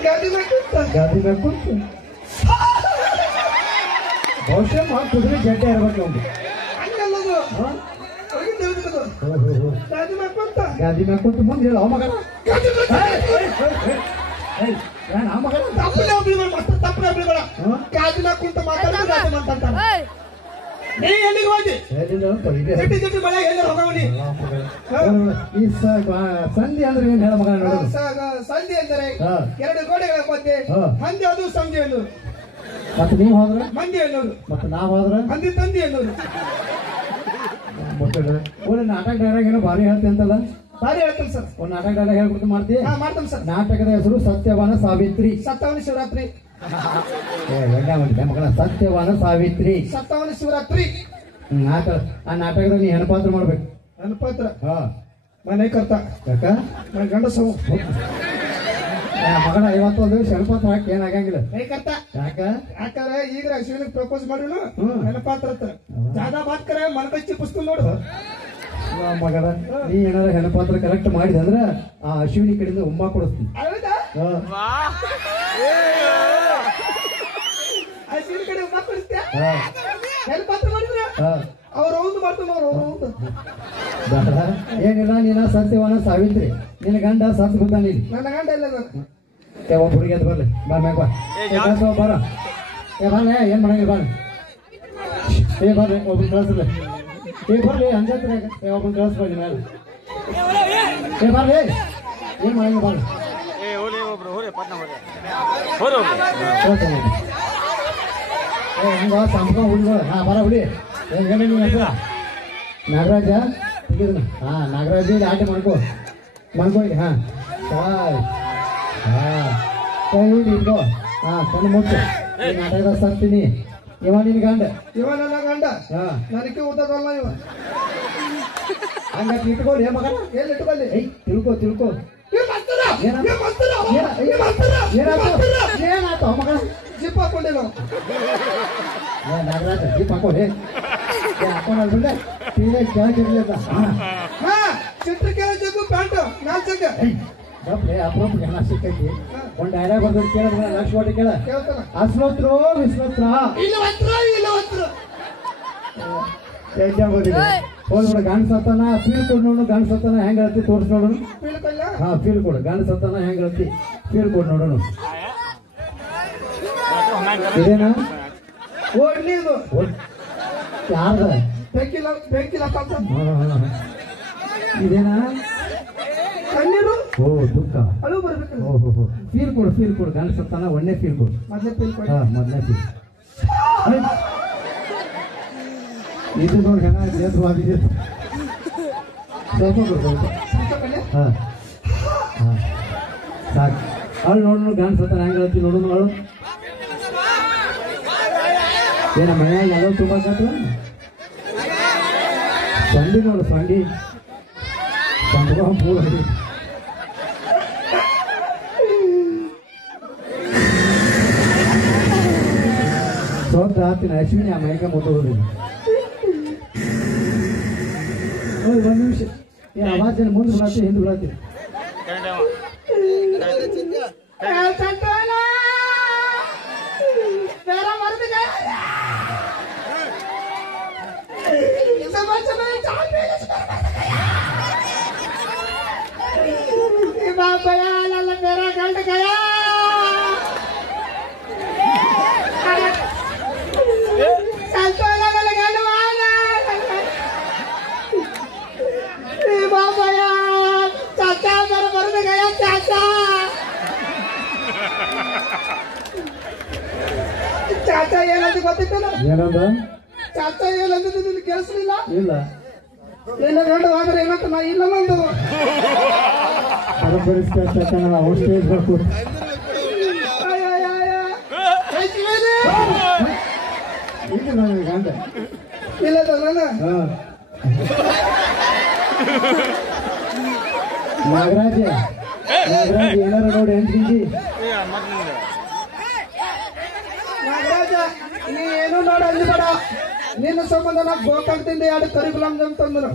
ಗಾದಿ ಮ್ಯಾಗ ಕುಂತು ಬಹುಶಃ ಕುದುರೆ ಜಡ್ಡೆ ಇರ್ಬೇಕು ಅವ್ನು ಗಾದಿ ಮ್ಯಾಗ ಕುಂತು ಮುಂದೆ ಹೇಳು ಅವ ಮಗನ ಗಾದಿ ಮ್ಯಾಗ ಕುಂತ ಮಾತಾಡ್ತಾನೆ ಸಂಧಿ ಅಂದ್ರೆ ಏನ್ ಹೇಳ ಮಗ ಸಂಧಿ ಅಂದರೆ ಎರಡು ಗೋಡೆಗಳ ಮಧ್ಯೆ ಹಂದಿ ಅದು ಸಂಧಿ ಅನ್ನೋದು ಮತ್ತೆ ನೀವು ಹೋದ್ರೆ ಮಂದಿ ಅನ್ನೋದು ಮತ್ತೆ ನಾವು ಹೋದ್ರೆ ಹಂದಿ ತಂದಿ ಅನ್ನೋದು ಒಂದು ನಾಟಕ ಡೈಲಾಗ್ ಏನೋ ಭಾರಿ ಹೇಳ್ತಿ ಅಂತಲ್ಲ ಭಾರಿ ಹೇಳ್ತಾನೆ ಸರ್ ಒಂದು ನಾಟಕ ಡೈಲಾಗ್ ಹೇಳ್ಬಿಟ್ಟು ಮಾಡ್ತೀವಿ ಮಾಡ್ತಾನೆ ಸರ್ ನಾಟಕದ ಹೆಸರು ಸತ್ಯವಾನ ಸಾವಿತ್ರಿ ಸತ್ಯವಾನ ಶಿವರಾತ್ರಿ ಮಗಳ ಸತ್ಯವಾನ ಸಾವಿತ್ರಿ ಸತ್ಯವಾನ ಶಿವರಾತ್ರಿ ಆ ನಾಟಕದಾಗ ನೀ ಹೆಣಪಾತ್ರ ಮಾಡ್ಬೇಕು ಹೆಣಪಾತ್ರ ಮನೆ ಕರ್ತ ಯಾಕ ಗಂಡಸ ಮಗಳ ಇವತ್ತೊಂದು ಹೆಣಪಾತ್ರ ಹಾಕಿ ಏನಾಗಂಗಿಲ್ಲ ಕರ್ತ ಯಾಕ ಯಾಕಂದ್ರೆ ಈಗ ಅಶ್ವಿನಿಗೆ ಪ್ರಪೋಸ್ ಮಾಡಿನು ಹೆಣಪಾತ್ರ ಜಾದಾ ಬಾತ್ ಕರೆ ಮನಕಚ್ಚಿ ಪುಸ್ತಕ ನೋಡು ಮಗಳ ನೀ ಏನಾರ ಹೆಣಪಾತ್ರ ಕರೆಕ್ಟ್ ಮಾಡಿದೆ ಅಂದ್ರ ಆ ಅಶ್ವಿನಿ ಕಡೆಯಿಂದ ಉಮ್ಮ ಕೊಡಿಸ್ತೀನಿ ಅಶ್ವಿನಿ ಕಡೆ ಉಮ್ಮ ಕೊಡಿಸ್ತೀಯ ಹೆಣಪಾತ್ರ ಮಾಡಿದ್ರ ಅವ್ರ ಒಂದು ಮಾಡ್ತಾನ ಏನಿಲ್ಲ ನೀನ ಸತ್ಯವಾನ ಸಾವಿತ್ರಿ ನಿನ್ನ ಗಂಡ ಸತ್ ಗೊತ್ತಾನ ಇಲ್ಲಿ ನನ್ನ ಗಂಡ ಇಲ್ಲ ಒಬ್ಬ ಹುಡುಗಿ ಅದು ಬರ್ಲಿ ಮ್ಯಾಗ ಬರ ಬರ್ಲಿ ಏನ್ ಮಾಡಂಗಿಲ್ಲ ಬರ್ಲಿ ಬರ್ಲಿ ಒಬ್ಬರು ಕಳ್ಸಲ್ಲ ಬರ್ಲಿ ಅಂಜತ್ರ ಒಬ್ಬರು ಕಳಿಸ್ಬೇಡಿ ಮೇಲೆ ಬರ್ಲಿ ಏನ್ ಮಾಡಂಗಿಲ್ಲ ಬರ್ಲಿ ಹಂಗ ಸಂಪ ಹುಡುಗ ಹಾ ಬರ ಹುಡಿ ನಿಮ್ಮ ಹೆಸರ ನಾಗರಾಜ ತೆಗಿದ ಹಾ ನಾಗರಾಜ ಆಟ ಮಾಡ್ಕೋ ಹಾ ಕೈ ಹಿಡಿ ಇಟ್ಕೋ ಹಾ ಕಣ್ಣು ಮುಟ್ಟು ನಾಟಕದ ಸರ್ತೀನಿ ಇವ ನಿನ್ ಗಂಡ ಇವ ನನ್ನ ಗಂಡ ನನಗೆ ಓದೋದಲ್ಲ ಇವ ಹಂಗ ಇಟ್ಕೊಳ್ಳಿ ಮಗನ ಎಲ್ಲಿ ಇಟ್ಕೊಳ್ಳಿ ತಿಳ್ಕೊ ಏನಾಯ್ತು ಮಗ ಜಿಪ್ ಹಾಕೊಂಡಿಲ್ಲ ನಾಗರಾಜ ಜಿಪ್ ಹಾಕೊಳ್ಳಿ ಹಾಕೊಂಡ್ರೆ ಚಿತ್ರ ಕೇಳಬೇಕು ಪ್ಯಾಂಟು ನಾಲ್ಕ ಅಪ್ರೂಪ ಜನ ಸಿಕ್ಕೈತಿ ಒಂದ್ ಡೈಲಾಗ್ ಬರ್ಬೇಕು ಕೇಳ ಲಕ್ಷ ಕೋಟಿ ಕೇಳ ಅಸ್ವತ್ರ ವಿಸ್ವತ್ರ ಹೋಗ್ಬಿಡ ಗಂಡ ಸತ್ತಾನ ಫೀಲ್ ಕೊಡ್ ನೋಡು ಗಂಡ ಸತ್ತಾನ ಹೆಂಗ್ ಹೇಳ್ತಿ ತೋರ್ಸ್ ನೋಡೋಣ ಹಾ ಫೀಲ್ ಕೊಡು ಗಂಡ ಸತ್ತಾನ ಹೆಂಗ್ ಹೇಳ್ತಿ ಫೀಲ್ ಕೊಡ್ ನೋಡೋಣ ಇದೇನಾ ಯಾರ್ದ ಇದೇನಾ ಕಣ್ಣೀರು ಓ ದುಃಖ ಅಳು ಬರ್ಬೇಕು ಓಹೋ ಫೀಲ್ ಕೊಡು ಗಂಡ ಸತ್ತಾನ ಒಳ್ಳೆ ಫೀಲ್ ಕೊಡು ಮೊದಲೇ ಫೀಲ್ ಇದು ನೋಡಿ ಹೆಣ ದೇಶವಾಗಿದೆ ಸ್ವಲ್ಪ ಹಾ ಸಾಕು ಅವಳು ನೋಡು ಗಂಡ ಸತ್ತಾನ ಹೆಂಗ್ ಹೇಳ್ತಿ ನೋಡು ಅವಳು ಏನ ಮನೆಯಾಗ ಎಲ್ಲ ತುಂಬ ಸಂಡಿ ನೋಡು ಸಂಡಿ ಪೂರ ಹಿಡಿ ಸೋತ ಹಾಕ್ತೀನಿ ಅಶ್ವಿನಿ ಆ ಮೈಕ ಮುಟ್ಟೋದು ಒಂದು ನಿಮಿಷ ಆವಾಜ್ ಮುಂದೆ ಬಿಡತ್ತೀನಿ ಹಿಂದೆ ಬಿಡತ್ತೀನಿ मेरा गंड गया चाचा मेरा मर गया चाचा चाचा ಏನಂತ ಗೊತ್ತಿತ್ತಲ್ಲ ಏನಂದ ಚಾಚಾ ಏನಂತ ನಿನಗೆ ಕೇಳಿಸಲಿಲ್ಲ ಇಲ್ಲ ಎಲ್ಲ ಗಂಡು ಹೋದ್ರೆ ಏನಂತ ನಾ ಇಲ್ಲ ನಂದು ಪರಿಸ್ಥಿತಿ ನಾವು ಸ್ಟೇಜ್ ಬೇಕು ಇಲ್ಲ ನನಗೆ ಗಂಡ ಇಲ್ಲ ನಾಗರಾಜ ಏನಾರ ನೋಡಿ ಅಂತಿದ್ದಿ ನಾಗರಾಜ ನೀ ಏನು ನೋಡ ಅಲ್ಲಿ ಬೇಡ ನಿನ್ನ ಸಂಬಂಧ ನಾ ಗೋಕಾಕ್ತಿಂದ ಎರಡು ಕರಿಗುಲಾಮ್ ಅಂತಂದ್ರು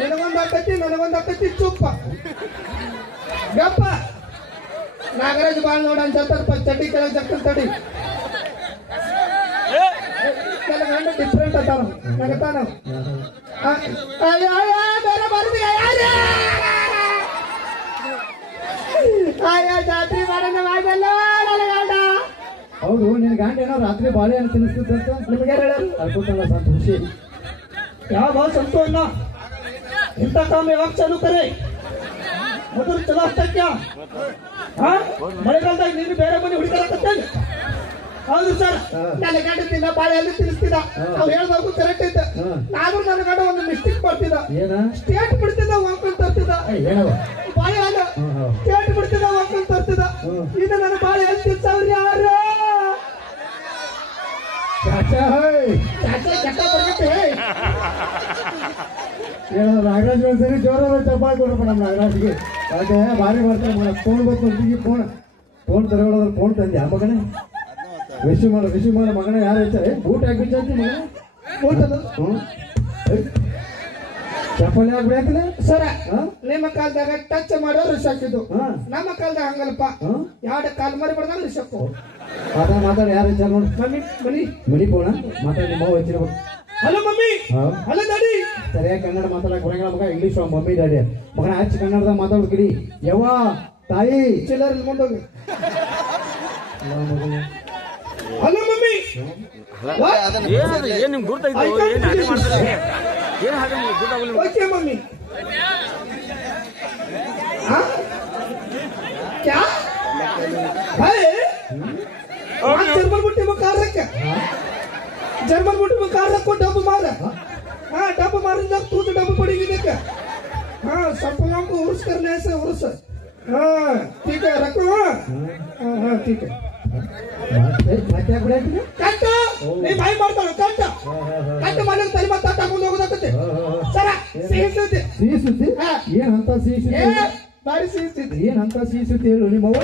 ನನಗೊಂದು ಆಕತಿ ಚುಪ್ಪ ಗಪ್ಪ ನಾಗರಾಜ್ ಬಾಳ್ ನೋಡ ಅನ್ಸತ್ತಾರ ಚಡ್ಡಿ ಕೆಳಗೆ ಜಗ್ತನ್ ತಡಿ ನನ್ನ ಗಂಡ ಡಿಫ್ರೆಂಟ್ ಅದಾವ ನಗತಾನ ಜಾತ್ರೆ ಮಾಡೋಣ ಮಾಡಲ್ಲ ನನ್ನ ಗಂಡ. ಹೌದು ನಿನ್ ಗಂಡ ಏನೋ ರಾತ್ರಿ ಬಾಳೆ ಹಣ್ಣು ತಿನ್ನಿಸ್ತಿದ್ದಂತ ನಿಮ್ಗೆ ಯಾರು ಹೇಳ ಅಲ್ಕೊತಲ್ಲ ಸಂತೋಷಿ ಯಾವ ಸಂತು ಅನ್ನ ಇಂಥ ಕಾಮ ಯಾವಾಗ ಚಾಲು ಕರೆ ಮೊದಲು ಚಲೋ ಆಗ್ತಕ್ಯ ಮಳೆಗಾಲದಾಗ ನೀನು ಬೇರೆ ಮನೆ ಹುಡುಕಾಡಕತ್ತೇನೆ. ಹೌದು ಸರ್ ನನ್ನ ಗಂಡ ತಿನ್ನ ಬಾಳೆ ಅಲ್ಲಿ ತಿನ್ನಿಸ್ತಿದ್ದ ಅವ್ರು ಹೇಳ್ದವ್ರು ಕರೆಕ್ಟ್ ಐತೆ. ನಾನು ನನ್ನ ಗಂಡ ಒಂದು ಮಿಸ್ಟೇಕ್ ಮಾಡ್ತಿದ್ದ ಏನ ಸ್ಟೇಟ್ ಬಿಡ್ತಿದ್ದ ವಾಂಕಲ್ ತರ್ತಿದ್ದ ಏನವ ಬಾಳೆ ಅಲ್ಲ ಸ್ಟೇಟ್ ಬಿಡ್ತಿದ್ದ ವಾಂಕಲ್ ತರ್ತಿದ್ದ. ಇನ್ನು ನನ್ನ ಬಾಳೆ ಅಲ್ಲಿ ತಿನ್ಸವ್ರು ಯಾರು ಚಾಚಾ ಚಾಚಾ ಚಕ್ಕ ಬರ್ಬೇಕು ನಾಗರಾಜ್ ಒಂದ್ಸರಿ ಜೋರಾದ ಚಪ್ಪಾಳೆ ಕೊಡ್ರಪ್ಪ ನಮ್ಮ ನಾಗರಾಜ್ಗೆ. ಅದೇ ಭಾರಿ ಮಾಡ್ತಾರೆ ಫೋನ್ ಬರ್ತೀವಿ ಫೋನ್ ತಗೊಳ್ಳೋದ್ರ ಫೋನ್ ತಂದೆ ಆ ಮಗನೇ ವಿಶು ಮಾಡೋ ಮಗನ ಯಾರು ಹೇಳ್ತಾರೆ ಊಟ ಹಾಕಿ ಬಿಚ್ಚಿ ಮಗನ ಊಟ ಚಪ್ಪಲಿ ಆಗ್ಬಿಡಾಕಿಲ್ಲ ಸರ ನಿಮ್ಮ ಕಾಲದಾಗ ಟಚ್ ಮಾಡೋ ರಿಸಕ್ಕಿದ್ದು ನಮ್ಮ ಕಾಲದಾಗ ಹಂಗಲ್ಪ ಎರಡು ಕಾಲ್ ಮರಿ ಬಡ್ದಾಗ ರಿಸಕ್ಕು ಮಾತಾಡಿ ಯಾರು ಹೆಚ್ಚಾರ ನೋಡಿ ಮಮ್ಮಿ ಮನಿ ಮನಿ ಫೋನ ಮಾತಾಡಿ ನಿಮ್ಮ ಹೆಚ್ಚಿರ್ಬೇಕು. ಹಲೋ ಮಮ್ಮಿ ಹಲೋ ಡ್ಯಾಡಿ ಸರಿಯಾಗಿ ಕನ್ನಡ ಮಾತಾಡಕ್ ಬರಂಗಿಲ್ಲ ಮಗ ಇಂಗ್ಲೀಷ್ ಮಮ್ಮಿ ಡ್ಯಾಡಿ ಮಗನ ಹಚ್ಚಿ ಕನ್ನಡದಾಗ ಮಾತಾಡ್ಬೇಕಿಡಿ ಯವ್ವ ತಾಯಿ ಚಿಲ್ಲರ್ ಮುಂದೋಗಿ ಹಲೋ ಮಮ್ಮಿ ಏನ್ ನಿಮ್ಗೆ ಗುರ್ತಾಯ್ತು ಏನ್ ಹಾಗೆ ಮಾಡ್ತಾರೆ ಏನ್ ಹಾಗೆ ಗುರ್ತಾಗಲ್ಲ ಓಕೆ ಮಮ್ಮಿ क्या है जर्मन बुट्टी में कार रखे जर्मन बुट्टी में कार रखो डब मार हाँ डब मारने तू तो डब पड़ेगी देख हाँ सब लोगों को उर्स करने से उर्स हाँ ठीक है रखो हाँ हाँ ठीक है ಕಟ್ಟ ನೀ ಬಾಯಿ ಮಾಡ್ತಾಳು ಕಟ್ಟ ಕಟ್ಟ ಮಾಡಕ್ಕೆ ತಲೆ ಮತ್ತೆ ತಗೊಂಡು ಹೋಗೋದಾಗತ್ತೆ ಸರ ಸಿಹಿ ಸುದ್ದಿ ಏನಂತ ಸಿಹಿ ಸುದ್ದಿ ಬಾರಿ ಸಿಹಿ ಸುದ್ದಿ ಏನಂತ ಸಿಹಿ ಸುದ್ದಿ ಹೇಳು ನಿಮ್ಮವ್ವ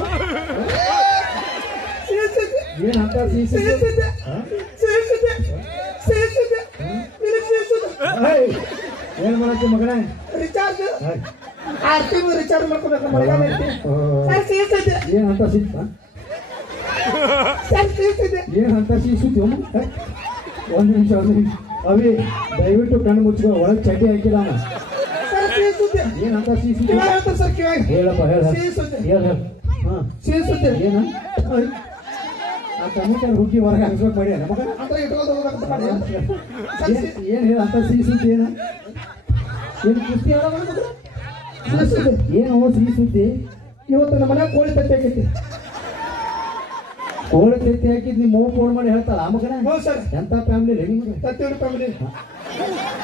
ಸಿಹಿ ಸುದ್ದಿ ಏನಂತ ಸಿಹಿ ಸಿಹಿ ಸುದ್ದಿ ಸುದ್ದಿ ಸಿಹಿ ಸುದ್ದಿ ಸಿಹಿ ಸುದ್ದಿ ಇದು ಸಿಹಿ ಸುದ್ದಿ ಏನ್ ಮಾಡಕ್ಕೆ ಮಗನೇ ರಿಚಾರ್ಜ್ ಆರ್ತಿ ರಿಚಾರ್ಜ್ ಮಾಡ್ಕೋಬೇಕು ಮಳೆಗಾಲ ಸರ್ ಸಿಹಿ ಸುದ್ದಿ ಏನಂತ ಸಿಹಿ ಸರ್ ಸಿಹಿ ಸುದ್ದಿ ಏನಂತ ಸಿಹಿ ಸುದ್ದಿ ಒಂದು ನಿಮಿಷ ಅವಿ ದಯವಿಟ್ಟು ಕಣ್ಣು ಮುಚ್ಕೋ ಒಳಗೆ ಚಟಿ ಹಾಕಿಲ್ಲ ಸರ್ ಸಿಹಿ ಸುದ್ದಿ ಏನಂತ ಸಿಹಿ ಸುದ್ದಿ ಕಿವಾಗ ಹೇಳ್ತಾರೆ ಸರ್ ಕಿವಾಗ ಹೇಳಪ್ಪ ಹೇಳ ಸಿಹಿ ಸುದ್ದಿ ಹೇಳ ಹಾ ಸಿಹಿ ಸುದ್ದಿ ಏನ ಆ ಟೊಮೆಟೊ ಹುಡುಗಿ ಹೊರಗೆ ಹಾಕ್ಸ್ಬೇಕು ಮಾಡಿ ನಮಗ ಅಂದ್ರೆ ಇಟ್ಕೊಂಡು ಹೋಗ್ಬೇಕಂತ ಮಾಡಿ ಏನ್ ಹೇಳ ಅಂತ ಸಿಹಿ ಸುದ್ದಿ ಏನ ಏನು ಕುಸ್ತಿ ಹೇಳ ಸಿಹಿ ಸುದ್ದಿ ಏನು ಸಿಹಿ ಸುದ್ದಿ ಇವತ್ತು ನಮ್ಮ ಮನೆ ಕೋಳಿ ತಟ್ಟೆ ಹಾಕೈತಿ ಕೋಳಿ ತತ್ತಿ ಹಾಕಿದ್ ನಿಮ್ಮ ಮಗು ಫೋನ್ ಮಾಡಿ ಹೇಳ್ತಾಳ ಆ ಮಗನ ಹ್ಞೂ ಸರ್ ಎಂತ ಫ್ಯಾಮಿಲಿ ನಿಮ್ಗೆ ತತ್ತಿಯವ್ರ ಫ್ಯಾಮಿಲಿ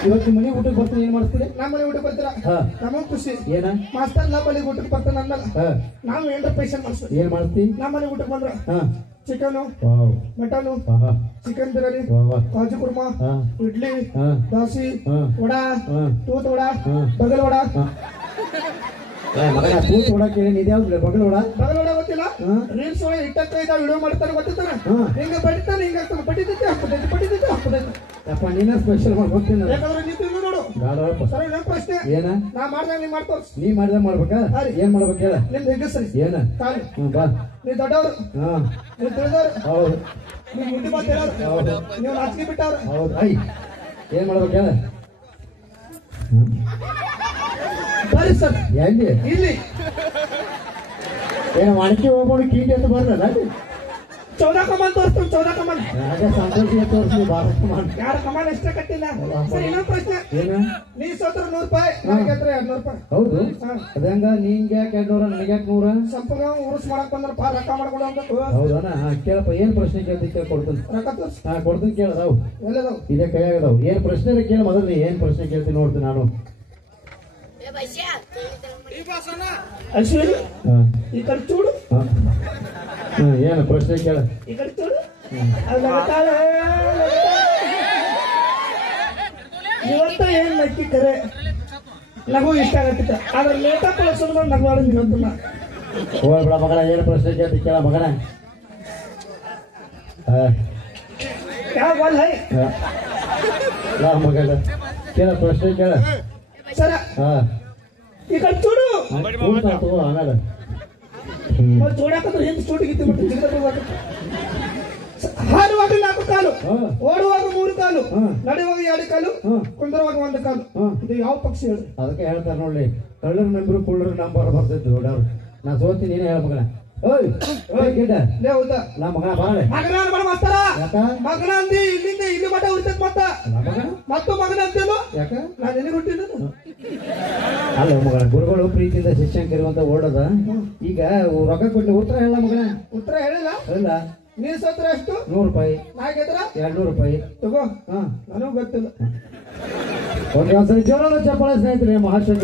ಇವತ್ತು ಮನೆ ಊಟಕ್ಕೆ ಬರ್ತೀನಿ ಏನ್ ಮಾಡ್ತೀರಿ ನಮ್ಮ ಮನೆ ಊಟಕ್ಕೆ ಬರ್ತೀರಾ ಹಾ ನಮಗ್ ಖುಷಿ ಏನ ಮಾಸ್ತರ್ ನಮ್ಮ ಮನೆ ಊಟಕ್ಕೆ ಬರ್ತಾನೆ ಅಂದಲ್ಲ ಹಾ ನಾವು ಏನ್ರ ಪೈಸೆ ಮಾಡಿಸ್ತೀವಿ ಏನ್ ಮಾಡ್ತಿ ನಮ್ಮ ಮನೆ ಊಟಕ್ಕೆ ಬಂದ್ರ ಹಾ ಚಿಕನು ವಾವ್ ಮಟನು ಆಹಾ ಚಿಕನ್ ಬಿರಿಯಾನಿ ವಾವ್ ಕಾಜು ಕುರ್ಮಾ ಹಾ ಇಡ್ಲಿ ಹಾ ದೋಸೆ ಹಾ ವಡಾ ಹಾ ತೂತ್ ವಡಾ ಹಾ. ಬಗಲ್ ವಡಾ ಹಾ ಮಗನ ತೂತ್ ಹೊಡಕ್ಕೆ ಇದ್ಯಾವ್ದು ಬಗಲ್ ಹೊಡ ಬಗಲ್ ವಡಾ ಗೊತ್ತಿಲ್ಲ ಹಾ. ರೀಲ್ಸ್ ಒಳಗೆ ಇಟ್ಟಕ್ಕ ಇದ್ದ ವಿಡಿಯೋ ಮಾಡ್ತಾರೆ ಗೊತ್ತಿರ್ತಾನೆ ಹಾ. ಹಿಂಗ ಬಡಿತಾನೆ ಹಿಂಗ ಆಗ್ತಾನೆ ಬಡಿತೈತೆ ಹಾಕ್ತೈತೆ ಯಪ್ಪ ನೀನ ಸ್ಪೆಷಲ್ ಮಾಡ್ಕೊಡ್ತೀನಿ ಯಾಕಂದ್ರೆ ನೀವು ತಿಂದು ನೋಡು ಬೇಡಪ್ಪ ಸರಿ ನನ್ನ ಪ್ರಶ್ನೆ ಏನ ನಾ ಮಾಡ್ದಾಗ ನೀ ಮಾಡ್ತೋರ್ಸ್ ನೀ ಮಾಡಿದ ಮಾಡ್ಬೇಕಾ ಹಾ ರೀ. ಏನ್ ಮಾಡ್ಬೇಕು ಹೇಳ ನಿಮ್ದು ಹೆಗ್ಗಸ್ರಿ ಏನ ತಾಳಿ ಬಾ ನೀವು ದೊಡ್ಡವ್ರು ಹಾ ನೀವು ತಿಳಿದವ್ರು ಹೌದು ನೀವು ಮುಂದೆ ಮಾತು ಹೇಳೋರು ಹೌದು ನೀವು ನಾಚಿಕೆ ಬಿಟ್ಟವ್ರು ಹೌದು ಐ ಏನ್ ಮಾಡ್ಬೇಕು ಹೇಳ ಬರ್ರಿ ಸರ್ ಎಲ್ಲಿ ಇಲ್ಲಿ ಏನು ಒಣಕೆ ಹೋಗ್ಕೊಂಡು ಕೀಟಿ ಅಂತ ಬರಲ್ಲ ಚೌದಾ ಕಮಾನ್ ತೋರಿಸ್ತೀವಿ ಚೌದಾ ಕಮಾನ್ ಅದೇ ಸಂತೋಷಿಗೆ ತೋರಿಸಿ ಭಾರತ ಮಾಡಿ ಯಾರ ಕಮಾನ್ ಎಷ್ಟೇ ಕಟ್ಟಿಲ್ಲ ಸರ್ ಇನ್ನೊಂದು ಪ್ರಶ್ನೆ ಏನ ನೀ ಸೋತ್ರ 100 ರೂಪಾಯಿ ನನಗೆ ಹತ್ರ 200 ರೂಪಾಯಿ ಹೌದು ಹಾ. ಅದಂಗ ನಿಂಗೆ ಯಾಕೆ 200 ನನಗೆ ಯಾಕೆ 100 ಸಂಪೂರ್ಣ ಉರುಸ್ ಮಾಡಕ್ ಬಂದ್ರೆ ಪಾ ರೊಕ್ಕ ಮಾಡ್ಕೊಂಡು ಹೋಗ್ಬೇಕು ಹೌದನ ಕೇಳಪ್ಪ ಏನ್ ಪ್ರಶ್ನೆ ಕೇಳ್ತಿ ಕೇಳಿ ಕೊಡ್ತೀನಿ ರೊಕ್ಕ ತೋರ್ಸ್ ಹಾ ಕೊಡ್ತೀನಿ ಕೇಳ ನಾವು ಎಲ್ಲದವು ಇದೇ ಕೈಯಾಗದಾವ್ ಏನ್ ಪ್ರಶ್ನೆ ಕೇಳಿ ಮೊದಲು ನೀ ಏನ್ ಪ್ರಶ್ನೆ ಕೇಳ್ತೀನಿ ನೋಡ್ತೀನಿ ನಾನು ಅಶ್ವಿನಿ ಹಾ ಈ ಕಡೆ ಚೂಡು ಹಾ ಏನು ಪ್ರಶ್ನೆ ಕೇಳ ಈ ಕಡೆ ಚೂಡು ಅದು ನಗತಾಳೆ. ಇವತ್ತ ಏನ್ ನಕ್ಕಿ ಕರೆ ನಗು ಇಷ್ಟ ಆಗತ್ತಿತ್ತ ಆದ್ರೆ ಲೇಟಪ್ ಸುಮ್ಮನೆ ನಗು ಆಡಿದ್ ಇವತ್ತು ಹೋಗ್ಬಿಡ ಮಗನ ಏನು ಪ್ರಶ್ನೆ ಕೇಳ್ತಿ ಕೇಳ ಮಗನ ಯಾವ ಬಲ್ ಹೈ ಮಗನ ಕೇಳ ಪ್ರಶ್ನೆ ಕೇಳ ಸರ ಹಾ ಈ ಕಡೆ ಚೂಡು ತಗೋ ಆಮೇಲೆ ಮತ್ತೆ ಚೋಡಾಕಂದ್ರೆ ಹಿಂದೆ ಚೋಟಿ ಗಿತ್ತಿ ಬಿಟ್ಟು ಜಿಗದ ಹಾರುವಾಗ 4 ಕಾಲು, ಓಡುವಾಗ 3 ಕಾಲು, ನಡೆಯುವಾಗ 2 ಕಾಲು, ಕುಂದರುವಾಗ 1 ಕಾಲು. ಇದು ಯಾವ ಪಕ್ಷಿ ಹೇಳಿ? ಅದಕ್ಕೆ ಹೇಳ್ತಾರೆ ನೋಡಿ, ಕಳ್ಳರ ನಂಬರು ಕುಳ್ಳರ ನಂಬರ್ ಬರ್ತಿದ್ದು ನೋಡವ್ರು. ನಾ ಸೋತಿ ನೀನೇ ಹೇಳ ಮಗನ. ಓಯ್ ಗಿಡ್ಡ ಲೇ ಹೌದಾ ನಾ ಮಗನ ಬರಲೆ ಮಗನ ಅನ್ಬೇಡ ಮಾಸ್ತರ. ಯಾಕ ಮಗನ ಅಂದಿ ಇಲ್ಲಿಂದ ಇಲ್ಲಿ ಮಠ ಉಳಿತೈತ್ ಮತ್ತ ಮತ್ತು ಮಗನ ಅಂತೇನು? ಯಾಕ ನಾನು ಎಲ್ಲಿ ಹುಟ್ಟಿದ? ಅಲ್ಲ ಮಗನ, ಗುರುಗಳು ಪ್ರೀತಿಯಿಂದ ಶಿಷ್ಯನ್ ಕರೆಯುವಂತ ಓಡದ. ಈಗ ರೊಕ್ಕ ಕೊಟ್ಟು ಉತ್ತರ ಹೇಳ ಮಗನ. ಉತ್ತರ ಹೇಳಿಲ್ಲ. ಇಲ್ಲ ನೀನ್ ಸತ್ರ ಎಷ್ಟು? 100 ರೂಪಾಯಿ. ನಾ ಗೆದ್ರ 200 ರೂಪಾಯಿ ತಗೋ. ನನಗೂ ಗೊತ್ತಿಲ್ಲ. ಒಂದ್ಸರಿ ಜೋರಾದ ಚಪ್ಪಾಳೆ ಸ್ನೇಹಿತರೆ. ಮಹಾಶಯ